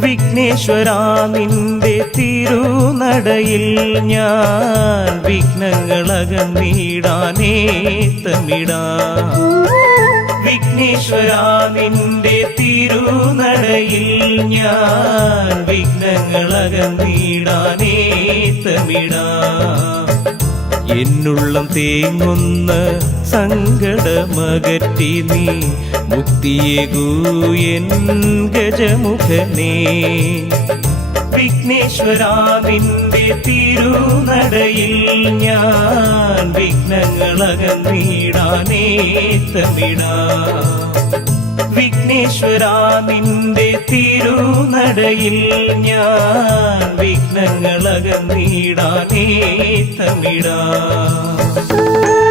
വിഘ്നേശ്വരാ നിന്റെ തിരുനടയിൽ ഞാൻ വിഘ്നങ്ങളകന്നിടാനേത്തമിടാം. വിഘ്നേശ്വരാ നിന്റെ തിരുനടയിൽ ഞാൻ വിഘ്നങ്ങളകന്നിടാനേത്തമിടാം. എന്നുള്ളം തേങ്ങുന്ന സങ്കടമകറ്റി നീ മുക്തിയേകൂ എൻ ഗജമുഖനേ. വിഘ്നേശ്വരാ നിന്റെ തിരുനടയിൽ ഞാൻ വിഘ്നങ്ങളകന്നിടാനേത്തമിടാം. വിഘ്നേശ്വരാ നിന്റെ തിരുനടയിൽ ഞാൻ വിഘ്നങ്ങളകന്നിടാനേത്തമിടാം.